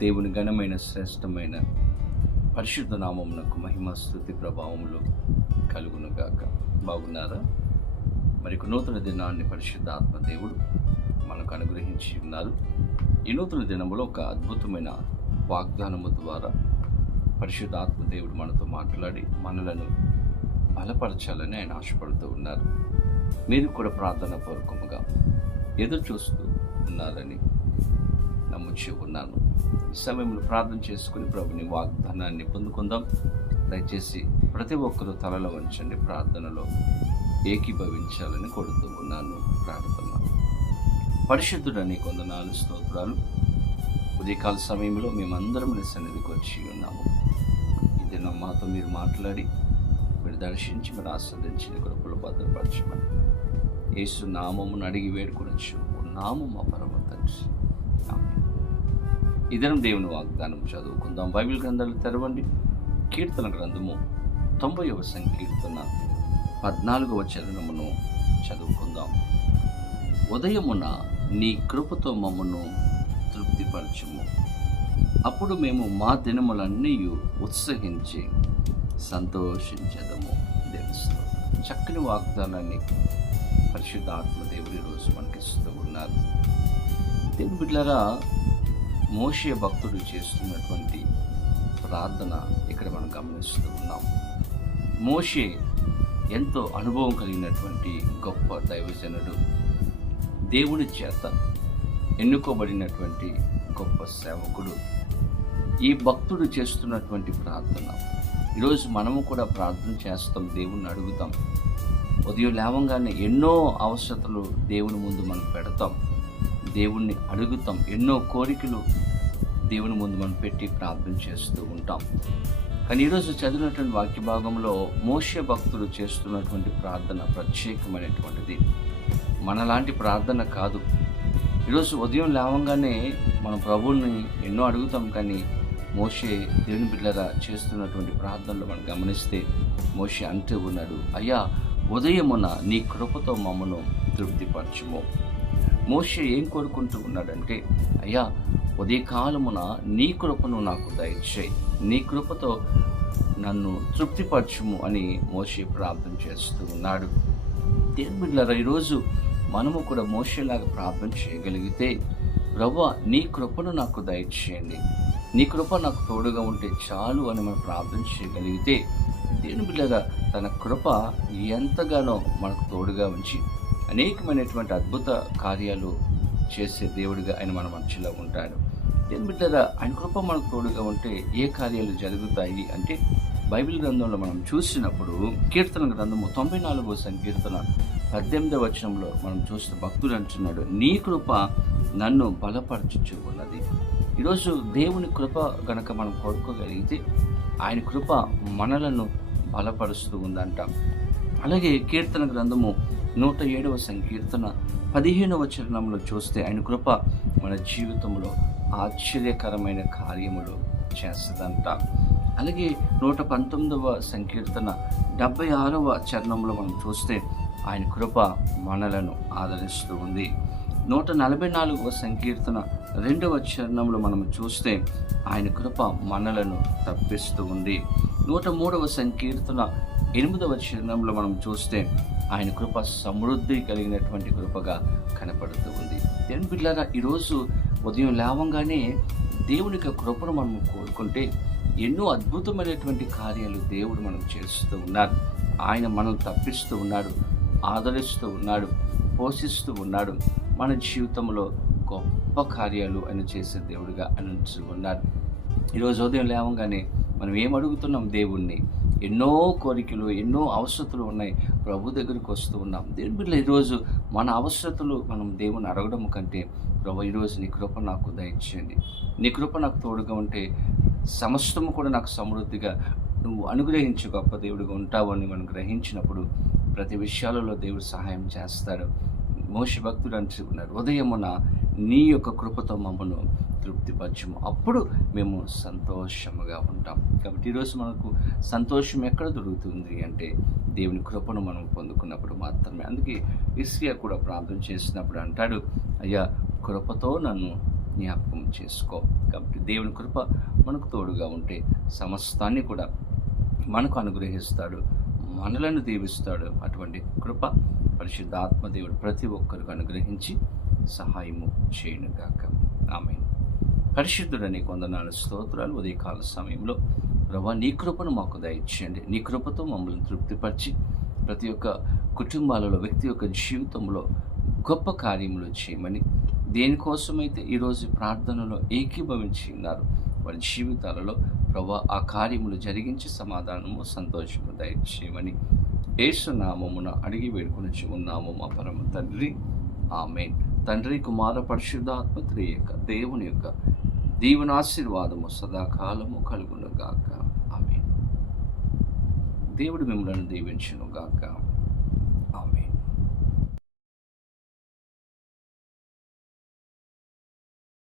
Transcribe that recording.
దేవుని ఘనమైన శ్రేష్టమైన పరిశుద్ధ నామమునకు మహిమ స్థుతి ప్రభావములు కలుగును గాక బాగున్నారా? మరి నూతన దినాన్ని పరిశుద్ధ ఆత్మ దేవుడు మనకు అనుగ్రహించి ఉన్నారు. ఈ నూతన దినములో ఒక అద్భుతమైన వాగ్దానము ద్వారా పరిశుద్ధ ఆత్మ దేవుడు మనతో మాట్లాడి మనలను బలపరచాలని ఆయన ఆశపడుతూ ఉన్నారు. మీరు కూడా ప్రార్థన పూర్వకముగా ఎదురు చూస్తూ ఉన్నారని నమ్ముచి ఉన్నాను. సమయంలో ప్రార్థన చేసుకుని ప్రభుని వాగ్దానాన్ని పొందుకుందాం. దయచేసి ప్రతి ఒక్కరూ తలలో వంచండి ప్రార్థనలో ఏకీభవించాలని కోరుతూ ఉన్నాను ప్రార్థన పరిశుద్ధుడని కొందనాలు స్తోత్రాలు. ఉదయకాల సమయంలో మేమందరం నీ సన్నిధికి వచ్చి ఉన్నాము. ఇది మాతో మీరు మాట్లాడి మీరు దర్శించి మీరు ఆస్వాదించిన నీ కృపలు భద్రపరచమని. యేసు నామమును అడిగి వేడుకొనొచ్చు. నామం మా పరమ తండ్రి. ఇదనం దేవుని వాగ్దానం చదువుకుందాం. బైబిల్ గ్రంథాలు తెరవండి. కీర్తన గ్రంథము తొంభైవ సంకీర్తన పద్నాలుగవ చరణమును చదువుకుందాం. ఉదయమున నీ కృపతో మమ్మను తృప్తిపరచుము. అప్పుడు మేము మా దినములన్నీ ఉత్సహించి సంతోషించదము. తెలుస్తూ చక్కని వాగ్దానాన్ని పరిశుద్ధాత్మ దేవుడి రోజు మనకిస్తూ ఉన్నారు. దేవుని బిడ్డలారా మోషే భక్తుడు చేస్తున్నటువంటి ప్రార్థన ఇక్కడ మనం గమనిస్తూ ఉన్నాం. మోషే ఎంతో అనుభవం కలిగినటువంటి గొప్ప దైవజనుడు. దేవుని చేత ఎన్నుకోబడినటువంటి గొప్ప సేవకుడు. ఈ భక్తుడు చేస్తున్నటువంటి ప్రార్థన. ఈరోజు మనము కూడా ప్రార్థన చేస్తాం దేవుణ్ణి అడుగుతాం. ఉదయం లేవంగానే ఎన్నో అవసరతలు దేవుని ముందు మనం పెడతాం. దేవుణ్ణి అడుగుతాం. ఎన్నో కోరికలు దేవుని ముందు మనం పెట్టి ప్రార్థన చేస్తూ ఉంటాం. కానీ ఈరోజు చదివినటువంటి వాక్య భాగంలో మోష భక్తులు చేస్తున్నటువంటి ప్రార్థన ప్రత్యేకమైనటువంటిది. మనలాంటి ప్రార్థన కాదు. ఈరోజు ఉదయం లేవంగానే మన ప్రభువుని ఎన్నో అడుగుతాం కానీ మోషే దేవుని బిడ్డగా చేస్తున్నటువంటి ప్రార్థనలు మనం గమనిస్తే మోషే అంటూ ఉన్నాడు అయ్యా ఉదయమున నీ కృపతో మమ్మను తృప్తిపరచుము. మోషే ఏం కోరుకుంటూ ఉన్నాడంటే అయ్యా ఉదయకాలమున నీ కృపను నాకు దయచేయి. నీ కృపతో నన్ను తృప్తిపరచుము అని మోషే ప్రార్థన చేస్తూ ఉన్నాడు. దేవుని ఈరోజు మనము కూడా మోషేలాగా ప్రార్థన చేయగలిగితే రవ్వ నీ కృపను నాకు దయచేయండి. నీ కృప నాకు తోడుగా ఉంటే చాలు అని మనం ప్రార్థన చేయగలిగితే దేవుని బిడ్డగా తన కృప ఎంతగానో మనకు తోడుగా ఉంచి అనేకమైనటువంటి అద్భుత కార్యాలు చేసే దేవుడిగా ఆయన మన మనిషిలో ఉంటాడు. దేని బిడ్డగా ఆయన కృప మనకు తోడుగా ఉంటే ఏ కార్యాలు జరుగుతాయి అంటే బైబిల్ గ్రంథంలో మనం చూసినప్పుడు కీర్తన గ్రంథము తొంభై నాలుగో సంకీర్తన పద్దెనిమిదవ వచనంలో మనం చూసిన భక్తుడు అంటున్నాడు నీ కృప నన్ను బలపరచుచు ఉన్నది ఈరోజు దేవుని కృప గనక మనం కోరుకోగలిగితే ఆయన కృప మనలను బలపరుస్తూ ఉందంట. అలాగే కీర్తన గ్రంథము నూట ఏడవ సంకీర్తన పదిహేనవ చరణంలో చూస్తే ఆయన కృప మన జీవితంలో ఆశ్చర్యకరమైన కార్యములు చేస్తుందంట. అలాగే నూట పంతొమ్మిదవ సంకీర్తన డెబ్బై ఆరవ చరణంలో మనం చూస్తే ఆయన కృప మనలను ఆదరిస్తూ ఉంది. నూట నలభై నాలుగవ సంకీర్తన రెండవ చరణంలో మనం చూస్తే ఆయన కృప మనలను తప్పిస్తూ ఉంది. నూట మూడవ సంకీర్తన ఎనిమిదవ చరణంలో మనం చూస్తే ఆయన కృప సమృద్ధి కలిగినటువంటి కృపగా కనపడుతూ ఉంది. దేవుని బిడ్డారా ఈరోజు ఉదయం లేవంగానే దేవుని యొక్క కృపను మనం కోరుకుంటే ఎన్నో అద్భుతమైనటువంటి కార్యాలు దేవుడు మనం చేస్తూ ఉన్నారు. ఆయన మనం తప్పిస్తూ ఉన్నాడు ఆదరిస్తూ ఉన్నాడు పోషిస్తూ ఉన్నాడు. మన జీవితంలో గొప్ప కార్యాలు ఆయన చేసే దేవుడిగా అనుచు ఉన్నారు. ఈరోజు ఉదయం లేవగానే మనం ఏం అడుగుతున్నాం దేవుణ్ణి? ఎన్నో కోరికలు ఎన్నో అవసరతలు ఉన్నాయి. ప్రభు దగ్గరికి వస్తూ ఉన్నాం. దేని బిడ్డ ఈరోజు మన అవసరతలు మనం దేవుని అడగడం కంటే ప్రభు ఈరోజు నీ కృప నాకు దయచేయండి. నీ కృప నాకు తోడుగా ఉంటే సమస్తము కూడా నాకు సమృద్ధిగా నువ్వు అనుగ్రహించు గొప్ప దేవుడిగా ఉంటావని మనం గ్రహించినప్పుడు ప్రతి విషయాలలో దేవుడు సహాయం చేస్తాడు. మోషి భక్తుడు అంటున్నారు ఉదయమున నీ యొక్క కృపతో మమ్మను తృప్తిపరచము అప్పుడు మేము సంతోషముగా ఉంటాం. కాబట్టి ఈరోజు మనకు సంతోషం ఎక్కడ దొరుకుతుంది అంటే దేవుని కృపను మనం పొందుకున్నప్పుడు మాత్రమే. అందుకే ఇస్రియా కూడా ప్రార్థన చేసినప్పుడు అంటాడు అయ్యా కృపతో నన్ను జ్ఞాపకం చేసుకో. కాబట్టి దేవుని కృప మనకు తోడుగా ఉంటే సమస్తాన్ని కూడా మనకు అనుగ్రహిస్తాడు మనలను దీవిస్తాడు. అటువంటి కృప పరిశుద్ధాత్మదేవుడు ప్రతి ఒక్కరికి అనుగ్రహించి సహాయము చేయనుగాక. ఆమె పరిశుద్ధుడని కొందనాలు స్తోత్రాలు ఉదయకాల సమయంలో. ప్రభా నీ కృపను మాకు దయచేయండి. నీ కృపతో మమ్మల్ని తృప్తిపరిచి ప్రతి ఒక్క కుటుంబాలలో వ్యక్తి యొక్క జీవితంలో గొప్ప కార్యములు చేయమని దేనికోసమైతే ఈరోజు ప్రార్థనలో ఏకీభవించి ఉన్నారు వారి జీవితాలలో ప్రభా ఆ కార్యములు జరిగించి సమాధానము సంతోషము దయచేయమని ఏసునామమున అడిగి వేడుకొని ఉన్నాము మా పరమ తండ్రి. ఆమెన్. తండ్రి కుమార పరిశుద్ధాత్మ త్రియక దేవుని యొక్క దీవనాశీర్వాదము సదాకాలము కలుగును గాక. ఆమె దేవుడు మిమ్మల్ని దీవించును గాక.